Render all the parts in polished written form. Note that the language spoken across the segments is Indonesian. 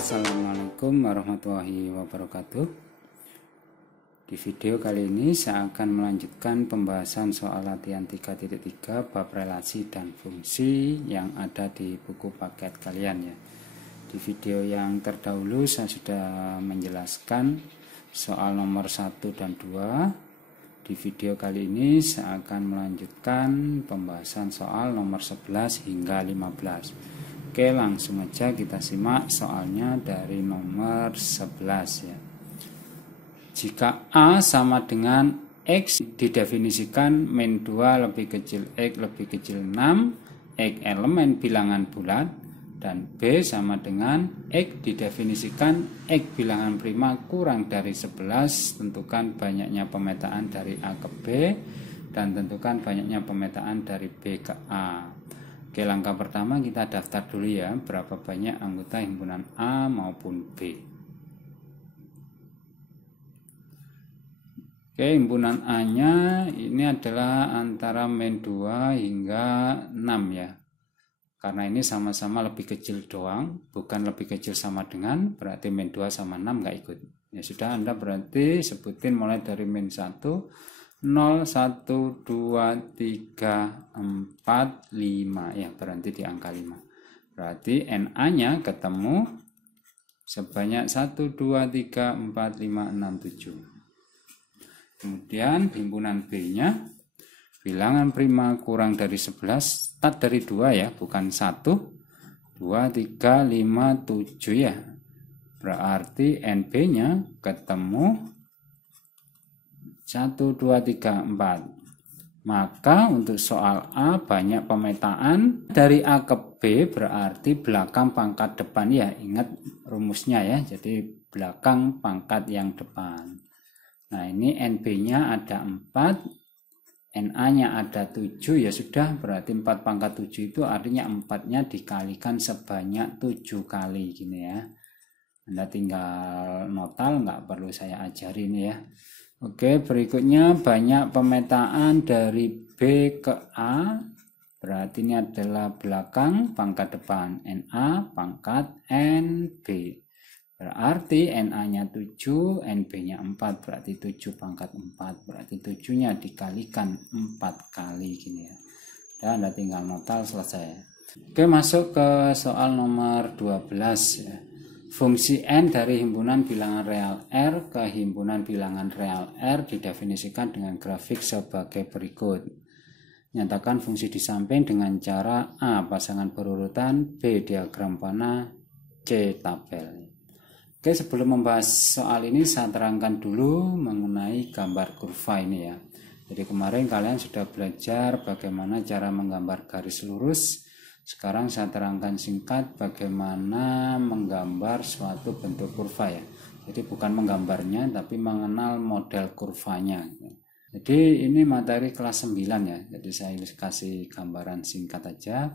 Assalamualaikum warahmatullahi wabarakatuh. Di video kali ini saya akan melanjutkan pembahasan soal latihan 3.3 bab relasi dan fungsi yang ada di buku paket kalian ya. Di video yang terdahulu saya sudah menjelaskan soal nomor 1 dan 2. Di video kali ini saya akan melanjutkan pembahasan soal nomor 11 hingga 15. Oke, langsung aja kita simak soalnya dari nomor 11 ya. Jika A sama dengan X didefinisikan min 2 lebih kecil X lebih kecil 6, X elemen bilangan bulat, dan B sama dengan X didefinisikan X bilangan prima kurang dari 11, tentukan banyaknya pemetaan dari A ke B dan tentukan banyaknya pemetaan dari B ke A. Oke, langkah pertama kita daftar dulu ya, berapa banyak anggota himpunan A maupun B. Oke, himpunan A-nya ini adalah antara min 2 hingga 6 ya. Karena ini sama-sama lebih kecil doang, bukan lebih kecil sama dengan, berarti min 2 sama 6 nggak ikut. Ya sudah, Anda berarti sebutin mulai dari min 1, 0, 1, 2, 3, 4, 5 ya, berhenti di angka 5. Berarti NA-nya ketemu sebanyak 1, 2, 3, 4, 5, 6, 7. Kemudian himpunan B-nya bilangan prima kurang dari 11, start dari 2 ya, bukan 1, 2, 3, 5, 7 ya. Berarti NB-nya ketemu 1, 2, 3, 4. Maka untuk soal A banyak pemetaan dari A ke B berarti belakang pangkat depan ya. Ingat rumusnya ya. Jadi belakang pangkat yang depan. Nah ini NB-nya ada 4. NA-nya ada 7 ya sudah. Berarti 4 pangkat 7 itu artinya 4-nya dikalikan sebanyak 7 kali gini ya. Anda tinggal notal, nggak perlu saya ajarin ya. Oke, berikutnya banyak pemetaan dari B ke A, berarti ini adalah belakang pangkat depan, NA pangkat NB. Berarti NA-nya 7, NB-nya 4, berarti 7 pangkat 4, berarti 7-nya dikalikan 4 kali gini ya. Dan Anda tinggal notal, selesai. Oke, masuk ke soal nomor 12 ya. Fungsi N dari himpunan bilangan real R ke himpunan bilangan real R didefinisikan dengan grafik sebagai berikut. Nyatakan fungsi di samping dengan cara A. Pasangan berurutan, B. Diagram panah, C. Tabel. Oke, sebelum membahas soal ini saya terangkan dulu mengenai gambar kurva ini ya. Jadi kemarin kalian sudah belajar bagaimana cara menggambar garis lurus. Sekarang saya terangkan singkat bagaimana menggambar suatu bentuk kurva ya. Jadi bukan menggambarnya tapi mengenal model kurvanya. Jadi ini materi kelas 9 ya. Jadi saya kasih gambaran singkat aja.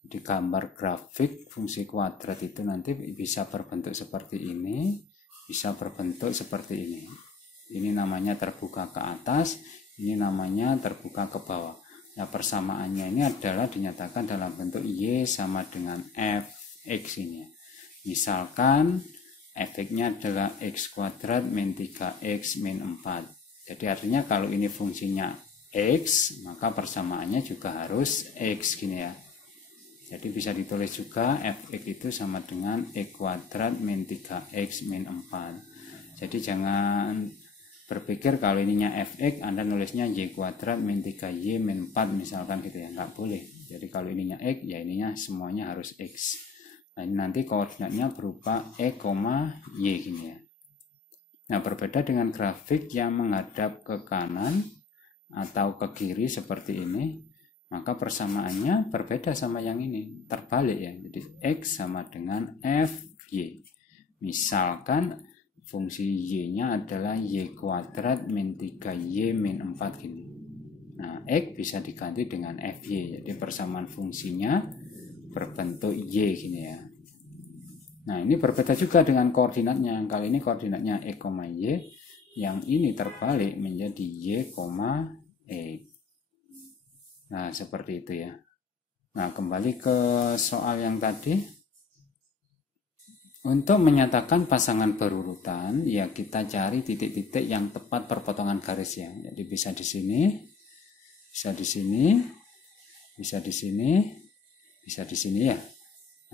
Di gambar grafik fungsi kuadrat itu nanti bisa berbentuk seperti ini, bisa berbentuk seperti ini. Ini namanya terbuka ke atas, ini namanya terbuka ke bawah. Nah, persamaannya ini adalah dinyatakan dalam bentuk Y sama dengan Fx ini. Misalkan Fx-nya adalah X kuadrat min 3X min 4. Jadi artinya kalau ini fungsinya X, maka persamaannya juga harus X gini ya. Jadi bisa ditulis juga Fx itu sama dengan X kuadrat min 3X min 4. Jadi jangan berpikir kalau ininya Fx, Anda nulisnya Y kuadrat min 3Y min 4 misalkan gitu ya, nggak boleh. Jadi kalau ininya X, ya ininya semuanya harus X. Nah ini nanti koordinatnya berupa E, Y gini ya. Nah berbeda dengan grafik yang menghadap ke kanan atau ke kiri seperti ini, maka persamaannya berbeda sama yang ini, terbalik ya. Jadi X sama dengan Fy. Misalkan fungsi Y-nya adalah Y kuadrat min 3Y min 4 gini. Nah, X bisa diganti dengan Fy. Jadi persamaan fungsinya berbentuk Y gini ya. Nah, ini berbeda juga dengan koordinatnya. Kali ini koordinatnya E, Y. Yang ini terbalik menjadi Y, X. Nah, seperti itu ya. Nah, kembali ke soal yang tadi. Untuk menyatakan pasangan berurutan, ya kita cari titik-titik yang tepat perpotongan garis ya. Jadi bisa di sini, bisa di sini, bisa di sini, bisa di sini ya.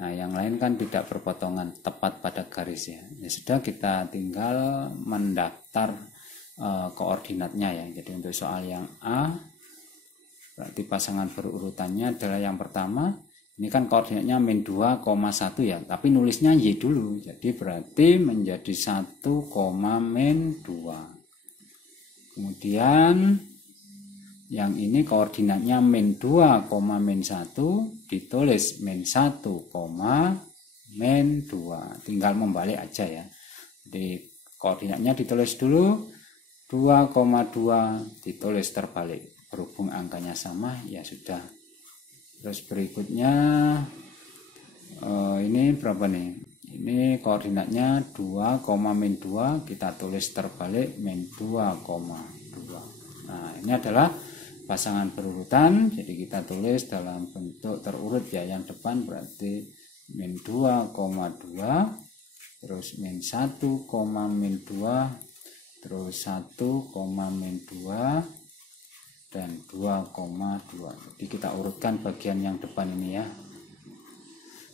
Nah, yang lain kan tidak berpotongan tepat pada garis ya. Ya sudah, kita tinggal mendaftar koordinatnya ya. Jadi untuk soal yang A, berarti pasangan berurutannya adalah yang pertama. Ini kan koordinatnya min 2,1 ya, tapi nulisnya Y dulu. Jadi berarti menjadi 1, min 2. Kemudian yang ini koordinatnya min 2, min 1 ditulis min 1, min 2. Tinggal membalik aja ya. Jadi koordinatnya ditulis dulu 2,2 ditulis terbalik. Berhubung angkanya sama ya sudah. Terus berikutnya ini berapa nih? Ini koordinatnya 2, min 2 kita tulis terbalik min 2,2. Nah, ini adalah pasangan berurutan. Jadi kita tulis dalam bentuk terurut ya. Yang depan berarti min 2,2, terus min 1, min 2, terus 1, min 2 dan 2,2. Jadi kita urutkan bagian yang depan ini ya.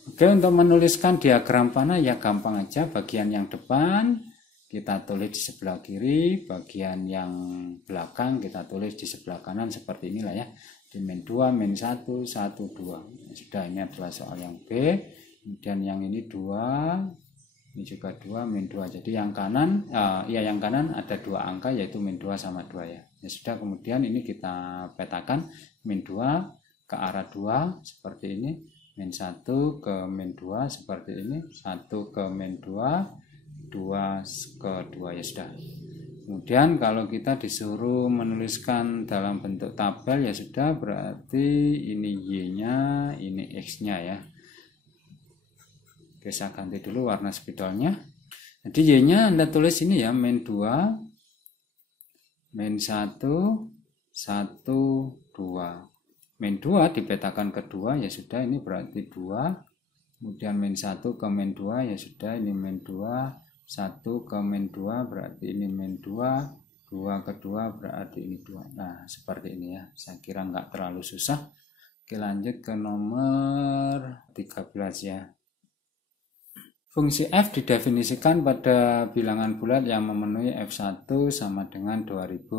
Oke, untuk menuliskan diagram panah ya gampang aja. Bagian yang depan kita tulis di sebelah kiri, bagian yang belakang kita tulis di sebelah kanan seperti inilah ya. Di min 2, min 1, 1, 2. Sudah, ini adalah soal yang B. Kemudian yang ini 2, ini juga 2, min 2. Jadi yang kanan, yang kanan ada 2 angka yaitu min 2 sama 2 ya. Ya sudah, kemudian ini kita petakan min 2 ke arah 2 seperti ini, min 1 ke min 2 seperti ini, 1 ke min 2, 2 ke 2 ya sudah. Kemudian kalau kita disuruh menuliskan dalam bentuk tabel ya sudah, berarti ini Y-nya, ini X-nya ya. Oke, saya ganti dulu warna spidolnya. Jadi Y-nya Anda tulis ini ya, min 2, min 1, 1, 2. Min 2 dipetakan ke 2 ya sudah, ini berarti 2. Kemudian min 1 ke min 2 ya sudah, ini min 2, 1 ke min 2 berarti ini min 2, 2 ke 2 berarti ini 2. Nah, seperti ini ya. Saya kira nggak terlalu susah. Oke, lanjut ke nomor 13 ya. Fungsi f didefinisikan pada bilangan bulat yang memenuhi f1 sama dengan 2016.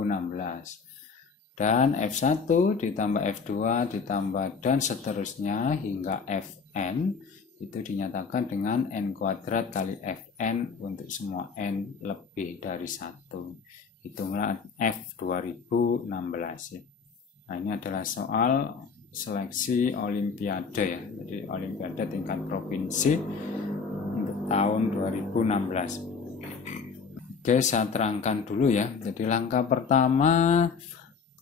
Dan f1 ditambah f2 ditambah dan seterusnya hingga fn itu dinyatakan dengan n kuadrat kali fn untuk semua n lebih dari 1. Hitunglah f 2016 ya. Nah, ini adalah soal seleksi olimpiade ya. Jadi olimpiade tingkat provinsi tahun 2016. Oke, saya terangkan dulu ya. Jadi langkah pertama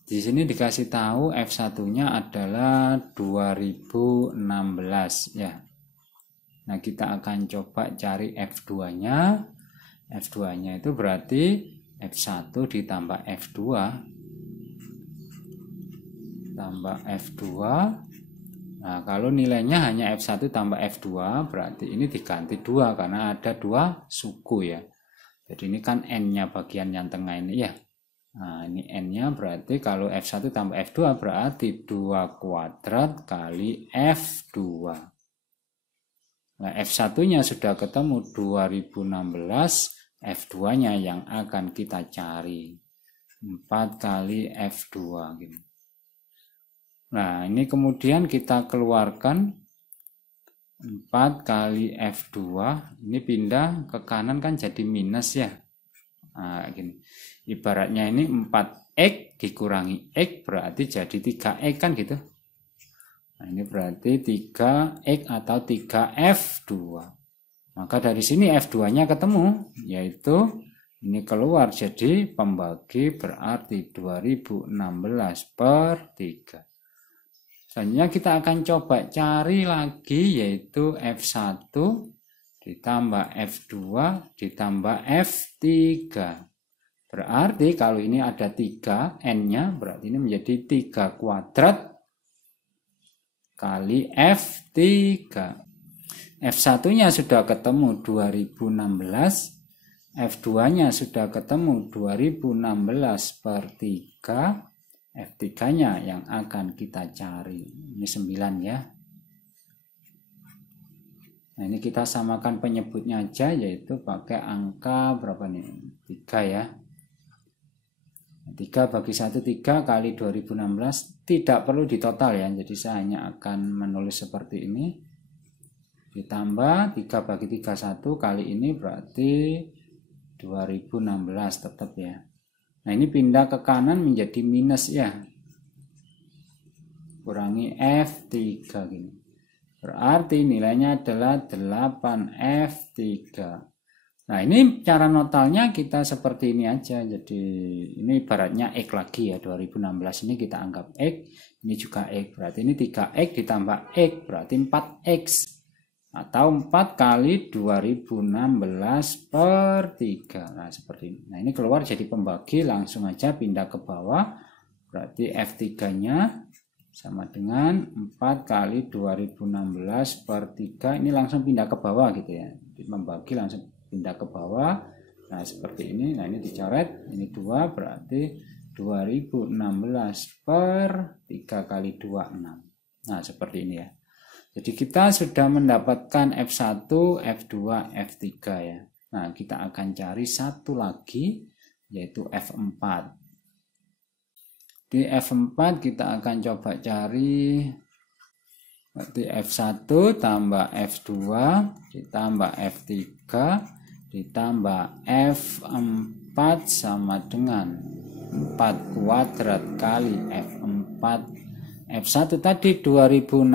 di sini dikasih tahu F1-nya adalah 2016 ya. Nah, kita akan coba cari F2-nya. F2-nya itu berarti F1 ditambah F2 tambah F2. Nah, kalau nilainya hanya F1 tambah F2, berarti ini diganti 2 karena ada 2 suku ya. Jadi ini kan N-nya bagian yang tengah ini ya. Nah, ini N-nya berarti kalau F1 tambah F2 berarti 2 kuadrat kali F2. Nah, F1-nya sudah ketemu 2016, F2-nya yang akan kita cari. 4 kali F2 gitu. Nah, ini kemudian kita keluarkan 4 kali F2. Ini pindah ke kanan kan jadi minus ya. Nah, gini. Ibaratnya ini 4X dikurangi X berarti jadi 3X kan gitu. Nah, ini berarti 3X atau 3F2. Maka dari sini F2-nya ketemu, yaitu ini keluar jadi pembagi berarti 2016 per 3. Selanjutnya kita akan coba cari lagi yaitu F1 ditambah F2 ditambah F3. Berarti kalau ini ada 3 N-nya berarti ini menjadi 3 kuadrat kali F3. F1-nya sudah ketemu 2016, F2-nya sudah ketemu 2016 per 3, F3-nya yang akan kita cari. Ini 9 ya. Nah, ini kita samakan penyebutnya aja, yaitu pakai angka berapa nih? 3 ya. 3 bagi 1, 3 kali 2016. Tidak perlu ditotal ya, jadi saya hanya akan menulis seperti ini. Ditambah 3 bagi 3, 1 kali ini berarti 2016 tetap ya. Nah, ini pindah ke kanan menjadi minus ya. Kurangi F3 gini. Berarti nilainya adalah 8F3. Nah, ini cara notalnya kita seperti ini aja. Jadi ini ibaratnya X lagi ya. 2016 ini kita anggap X. Ini juga X. Berarti ini 3X ditambah X. Berarti 4X. Atau 4 kali 2016 per 3. Nah, seperti ini. Nah, ini keluar jadi pembagi. Langsung aja pindah ke bawah. Berarti F3-nya sama dengan 4 kali 2016 per 3. Ini langsung pindah ke bawah gitu ya. Membagi langsung pindah ke bawah. Nah, seperti ini. Nah, ini dicoret. Ini 2 berarti 2016 per 3 kali 2, 6. Nah, seperti ini ya. Jadi kita sudah mendapatkan F1, F2, F3 ya. Nah, kita akan cari satu lagi, yaitu F4. Di F4 kita akan coba cari berarti F1 tambah F2 ditambah F3 ditambah F4 sama dengan 4 kuadrat kali F4. F1 tadi 2016,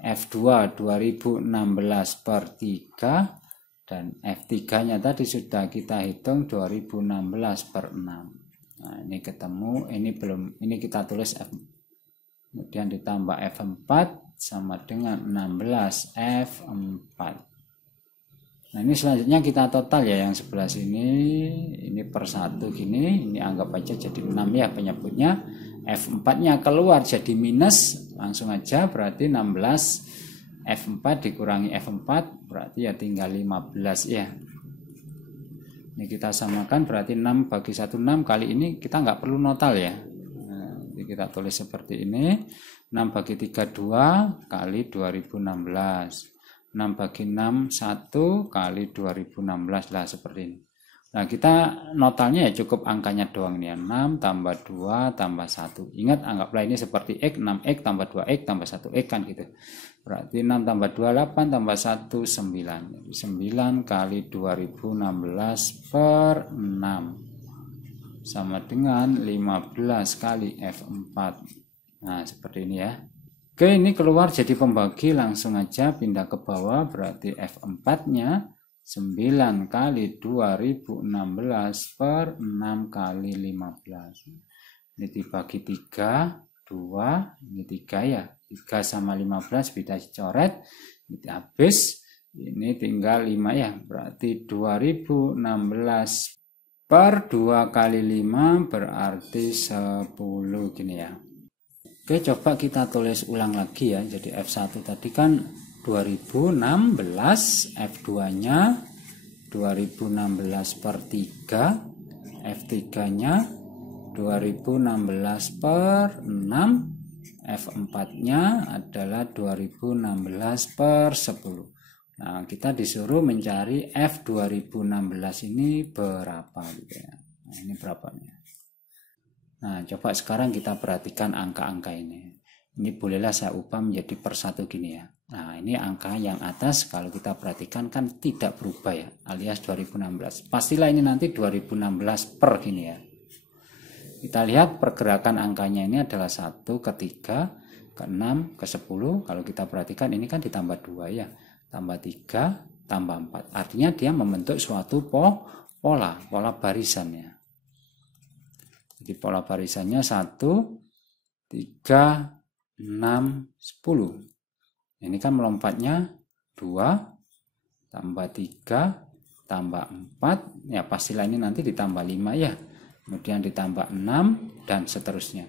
F2 2016 per 3, dan F3-nya tadi sudah kita hitung 2016 per 6. Nah, ini ketemu, ini belum, ini kita tulis F. Kemudian ditambah F4 sama dengan 16 F4. Nah, ini selanjutnya kita total ya, yang sebelah sini, ini per 1 gini, ini anggap aja jadi 6 ya penyebutnya. F4-nya keluar jadi minus, langsung aja berarti 16 F4 dikurangi F4, berarti ya tinggal 15 ya. Ini kita samakan berarti 6 bagi 1, 6 kali ini kita nggak perlu notal ya. Nah, jadi kita tulis seperti ini. 6 bagi 3, 2 kali 2016. 6 bagi 6, 1 kali 2016 lah seperti ini. Nah, kita notalnya ya cukup angkanya doang nih ya. 6 tambah 2 tambah 1. Ingat, anggaplah ini seperti X, 6X tambah 2X tambah 1X kan gitu. Berarti 6 tambah 2, 8 tambah 1, 9. Jadi 9 kali 2016 per 6. Sama dengan 15 kali F4. Nah, seperti ini ya. Oke, ini keluar jadi pembagi, langsung aja pindah ke bawah. Berarti F4-nya 9 kali 2016 per 6 kali 15. Ini dibagi 3, 2, ini 3 ya. 3 sama 15 bisa dicoret. Ini habis. Ini tinggal 5 ya. Berarti 2016 per 2 kali 5 berarti 10 gini ya. Oke, coba kita tulis ulang lagi ya. Jadi F1 tadi kan 2016, F2-nya 2016 per 3, F3-nya 2016 per 6, F4-nya adalah 2016 per 10. Nah, kita disuruh mencari F 2016 ini berapa gitu ya. Nah, ini berapanya. Nah, coba sekarang kita perhatikan angka-angka ini. Ini bolehlah saya ubah menjadi per 1 gini ya. Nah, ini angka yang atas kalau kita perhatikan kan tidak berubah ya, alias 2016. Pastilah ini nanti 2016 per gini ya. Kita lihat pergerakan angkanya ini adalah 1 ke 3, ke 6, ke 10. Kalau kita perhatikan ini kan ditambah 2 ya. Tambah 3, tambah 4. Artinya dia membentuk suatu pola barisan ya. Jadi pola barisannya 1, 3, 6, 10. Ini kan melompatnya 2, tambah 3, tambah 4. Ya pastilah ini nanti ditambah 5 ya. Kemudian ditambah 6 dan seterusnya.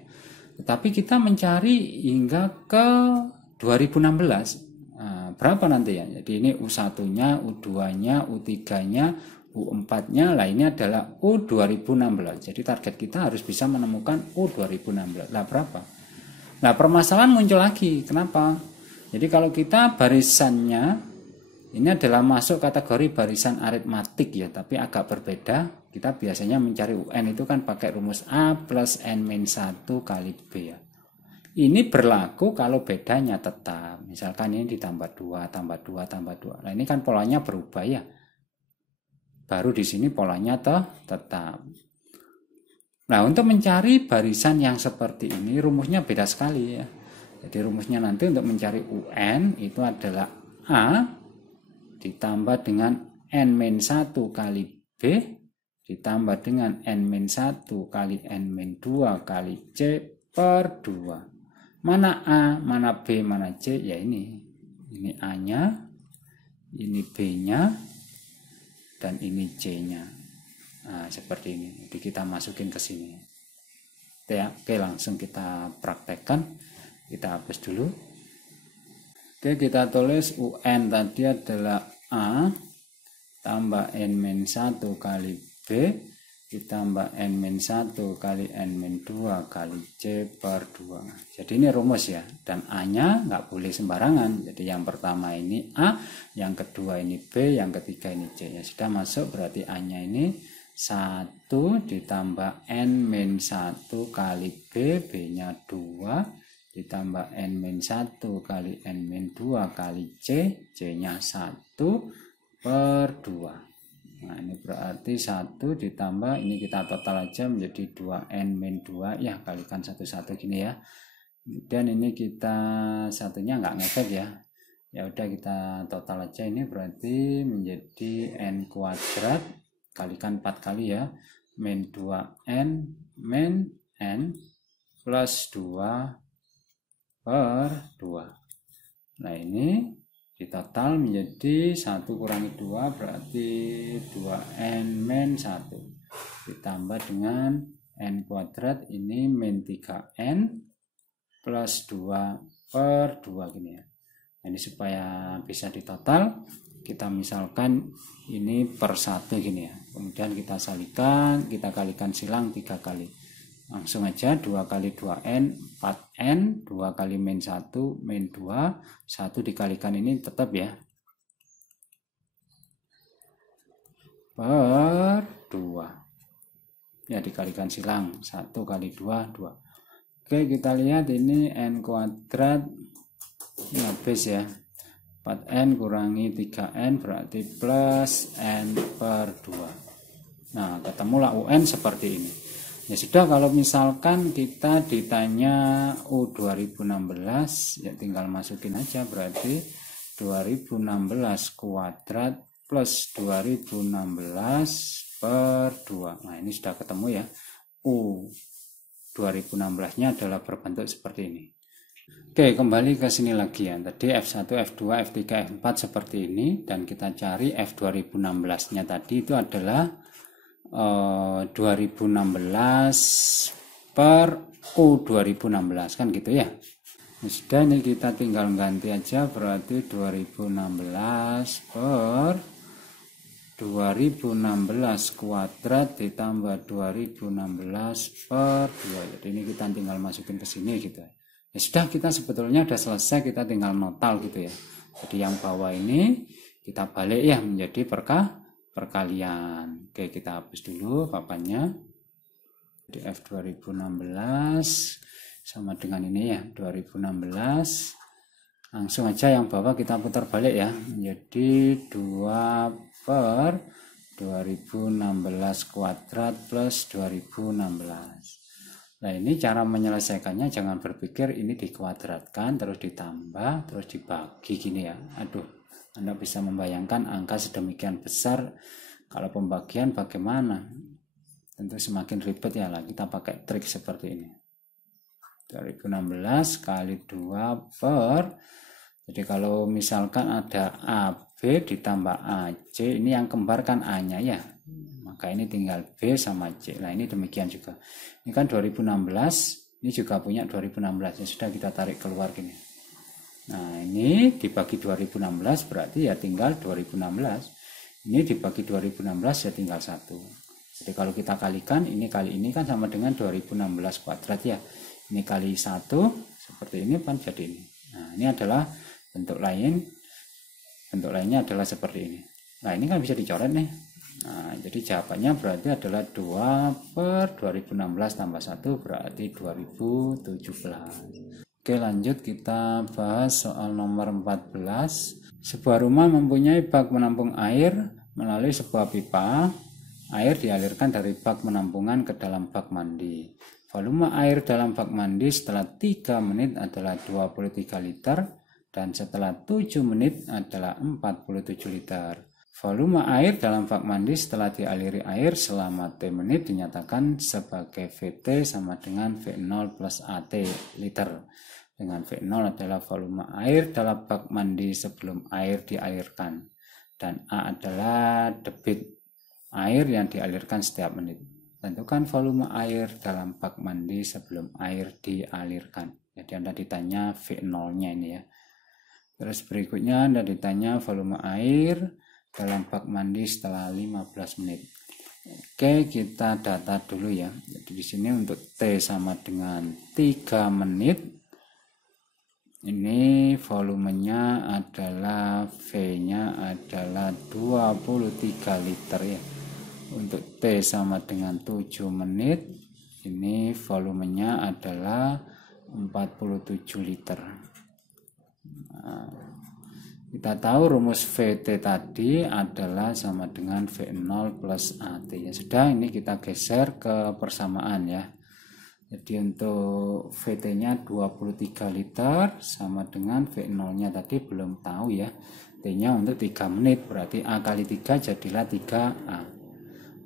Tetapi kita mencari hingga ke 2016. Nah, berapa nanti ya? Jadi ini U1-nya, U2-nya, U3-nya, U4-nya. Lah ini adalah U2016. Jadi target kita harus bisa menemukan U2016. Lah berapa? Nah, permasalahan muncul lagi. Kenapa? Jadi kalau kita barisannya ini adalah masuk kategori barisan aritmatik ya, tapi agak berbeda. Kita biasanya mencari UN itu kan pakai rumus A plus N-1 kali B ya. Ini berlaku kalau bedanya tetap. Misalkan ini ditambah 2, tambah 2, tambah 2. Nah ini kan polanya berubah ya. Baru di sini polanya tetap. Nah untuk mencari barisan yang seperti ini rumusnya beda sekali ya. Jadi rumusnya nanti untuk mencari UN itu adalah A ditambah dengan N-1 kali B ditambah dengan N-1 kali N-2 kali C per 2. Mana A, mana B, mana C? Ya ini. Ini A-nya, ini B-nya, dan ini C-nya. Nah, seperti ini. Jadi kita masukin ke sini. Oke, langsung kita praktekkan. Kita hapus dulu. Oke, kita tulis UN tadi adalah A tambah N-1 kali B ditambah N-1 kali N-2 kali C per 2. Jadi ini rumus ya. Dan A-nya nggak boleh sembarangan. Jadi yang pertama ini A, yang kedua ini B, yang ketiga ini C. Ya sudah masuk, berarti A-nya ini 1 ditambah N-1 kali B, B-nya 2 ditambah N-1 kali N-2 kali C, C-nya 1 per 2. Nah ini berarti 1 ditambah, ini kita total aja menjadi 2N-2 ya, kalikan satu-satu gini ya. Dan ini kita satunya nggak ngefek ya. Ya udah kita total aja, ini berarti menjadi N kuadrat kalikan 4 kali ya. Min 2N min N plus 2 per 2. Nah ini ditotal menjadi 1 kurangi 2 berarti 2N min 1 ditambah dengan N kuadrat ini min 3N plus 2 per 2 gini ya. Nah, ini supaya bisa ditotal kita misalkan ini per 1 gini ya, kemudian kita salikan, kita kalikan silang 3 kali. Langsung aja 2 kali 2N 4N, 2 kali min 1 min 2, 1 dikalikan ini tetap ya per 2 ya, dikalikan silang 1 kali 2 2. Oke, kita lihat ini N kuadrat ya, habis ya, 4N kurangi 3N berarti plus N per 2. Nah ketemulah UN seperti ini. Ya sudah, kalau misalkan kita ditanya U2016 ya tinggal masukin aja, berarti 2016 kuadrat plus 2016 per 2. Nah ini sudah ketemu ya, U2016 nya adalah berbentuk seperti ini. Oke, kembali ke sini lagi ya, tadi F1, F2, F3, F4 seperti ini, dan kita cari F2016 nya tadi itu adalah 2016 per U2016 kan gitu ya. Sudah, ini kita tinggal ganti aja, berarti 2016 per 2016 kuadrat ditambah 2016 per 2. Jadi ini kita tinggal masukin ke sini gitu. Ya sudah, kita sebetulnya sudah selesai, kita tinggal notal gitu ya. Jadi yang bawah ini kita balik ya menjadi perkalian. Oke, kita hapus dulu papannya. Jadi F2016 sama dengan ini ya, 2016. Langsung aja yang bawah kita putar balik ya, menjadi 2 per 2016 kuadrat plus 2016. Nah ini cara menyelesaikannya, jangan berpikir ini dikuadratkan terus ditambah terus dibagi gini ya. Aduh, Anda bisa membayangkan angka sedemikian besar, kalau pembagian bagaimana? Tentu semakin ribet ya lah, kita pakai trik seperti ini. 2016 kali 2 per, jadi kalau misalkan ada AB ditambah AC, ini yang kembar kan A-nya ya, maka ini tinggal B sama C. Nah ini demikian juga, ini kan 2016, ini juga punya 2016, ya sudah kita tarik keluar gini. Nah, ini dibagi 2016 berarti ya tinggal 2016. Ini dibagi 2016 ya tinggal 1. Jadi kalau kita kalikan, ini kali ini kan sama dengan 2016 kuadrat ya. Ini kali 1, seperti ini kan jadi ini. Nah, ini adalah bentuk lain. Bentuk lainnya adalah seperti ini. Nah, ini kan bisa dicoret nih. Nah, jadi jawabannya berarti adalah 2/2016 tambah 1 berarti 2017. Oke, lanjut kita bahas soal nomor 14. Sebuah rumah mempunyai bak menampung air melalui sebuah pipa. Air dialirkan dari bak penampungan ke dalam bak mandi. Volume air dalam bak mandi setelah 3 menit adalah 23 liter dan setelah 7 menit adalah 47 liter. Volume air dalam bak mandi setelah dialiri air selama T menit dinyatakan sebagai VT sama dengan V0 plus AT liter. Dengan V0 adalah volume air dalam bak mandi sebelum air dialirkan. Dan A adalah debit air yang dialirkan setiap menit. Tentukan volume air dalam bak mandi sebelum air dialirkan. Jadi Anda ditanya V0-nya ini ya. Terus berikutnya Anda ditanya volume air dalam bak mandi setelah 15 menit. Oke, kita data dulu ya. Jadi di sini untuk T sama dengan 3 menit. Ini volumenya adalah V-nya adalah 23 liter ya. Untuk T sama dengan 7 menit, ini volumenya adalah 47 liter. Nah, kita tahu rumus VT tadi adalah sama dengan V0 plus AT. Ya sudah, ini kita geser ke persamaan ya. Jadi untuk VT-nya 23 liter sama dengan V0-nya tadi belum tahu ya. T-nya untuk 3 menit berarti A kali 3 jadilah 3A.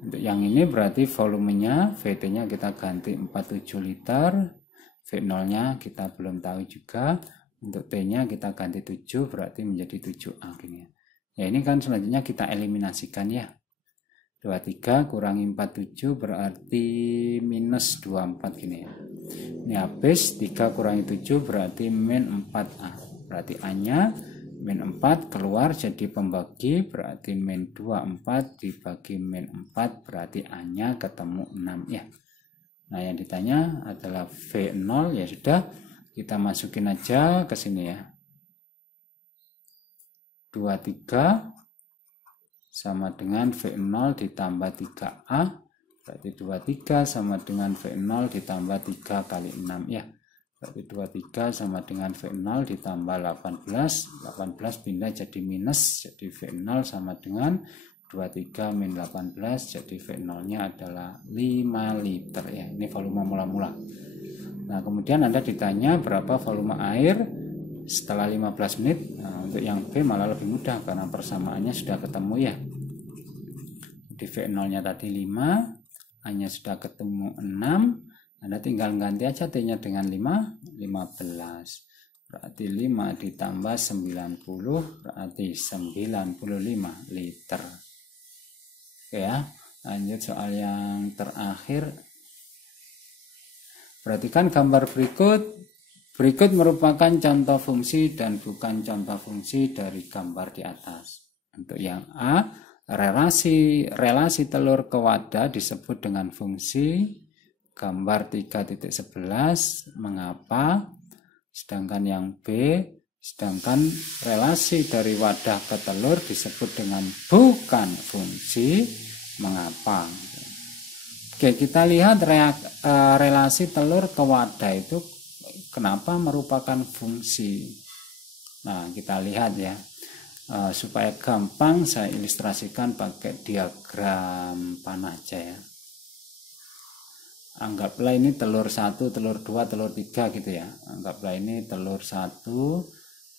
Untuk yang ini berarti volumenya VT-nya kita ganti 47 liter. V0-nya kita belum tahu juga. Untuk T-nya kita ganti 7 berarti menjadi 7A gini ya. Ya ini kan selanjutnya kita eliminasikan ya. 23 kurangi 47 berarti minus 24 gini ya. Ini habis 3 kurangi 7 berarti min 4A. Berarti A-nya min 4 keluar jadi pembagi berarti min 24 dibagi min 4 berarti A-nya ketemu 6 ya. Nah yang ditanya adalah V0 ya sudah kita masukin aja ke sini ya. 23 sama dengan V0 ditambah 3A berarti 23 sama dengan V0 ditambah 3 kali 6 ya. Berarti 23 sama dengan V0 ditambah 18 pindah jadi minus jadi V0 sama dengan 23 min 18 jadi V0 nya adalah 5 liter ya. Ini volume mula-mula. Nah kemudian Anda ditanya berapa volume air setelah 15 menit. Nah, untuk yang B malah lebih mudah karena persamaannya sudah ketemu ya. Di V0-nya tadi 5, A-nya sudah ketemu 6. Anda tinggal ganti aja T-nya dengan 5, 15. Berarti 5 ditambah 90 berarti 95 liter. Oke ya, lanjut soal yang terakhir. Perhatikan gambar berikut. Berikut merupakan contoh fungsi dan bukan contoh fungsi dari gambar di atas. Untuk yang A, relasi telur ke wadah disebut dengan fungsi. Gambar 3.11 mengapa? Sedangkan yang B, sedangkan relasi dari wadah ke telur disebut dengan bukan fungsi. Mengapa? Oke, kita lihat relasi telur ke wadah itu kenapa merupakan fungsi. Nah, kita lihat ya. Supaya gampang saya ilustrasikan pakai diagram panah aja ya. Anggaplah ini telur 1, telur 2, telur 3 gitu ya. Anggaplah ini telur 1,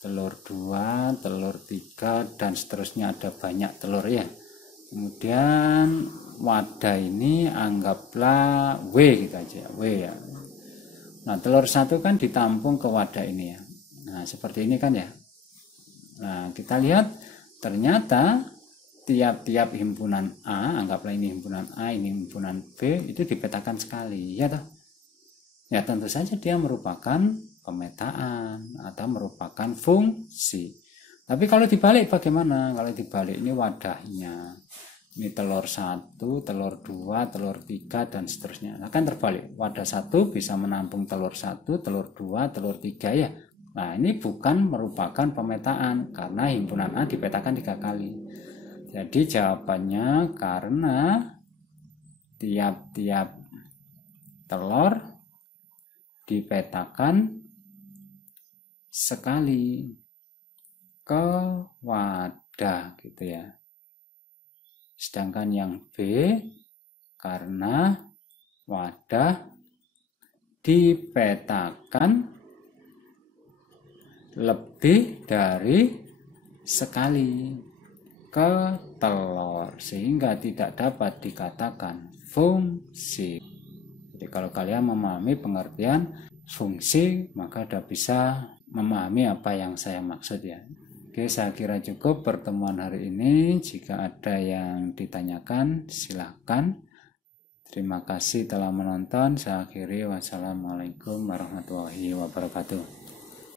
telur 2, telur 3 dan seterusnya ada banyak telur ya. Kemudian wadah ini anggaplah W gitu aja ya, W ya. Nah, telur 1 kan ditampung ke wadah ini ya. Nah, seperti ini kan ya. Nah, kita lihat ternyata tiap-tiap himpunan A, anggaplah ini himpunan A, ini himpunan B, itu dipetakan sekali, ya toh? Ya tentu saja dia merupakan pemetaan atau merupakan fungsi. Tapi kalau dibalik bagaimana? Kalau dibalik ini wadahnya. Ini telur 1, telur 2, telur 3 dan seterusnya. Nah, kan terbalik. Wadah 1 bisa menampung telur 1, telur 2, telur 3 ya. Nah, ini bukan merupakan pemetaan karena himpunan A dipetakan 3 kali. Jadi jawabannya karena tiap-tiap telur dipetakan sekali ke wadah gitu ya. Sedangkan yang B karena wadah dipetakan lebih dari sekali ke telur sehingga tidak dapat dikatakan fungsi. Jadi kalau kalian memahami pengertian fungsi maka sudah bisa memahami apa yang saya maksud ya. Oke, saya kira cukup pertemuan hari ini. Jika ada yang ditanyakan, silakan. Terima kasih telah menonton. Saya akhiri. Wassalamualaikum warahmatullahi wabarakatuh.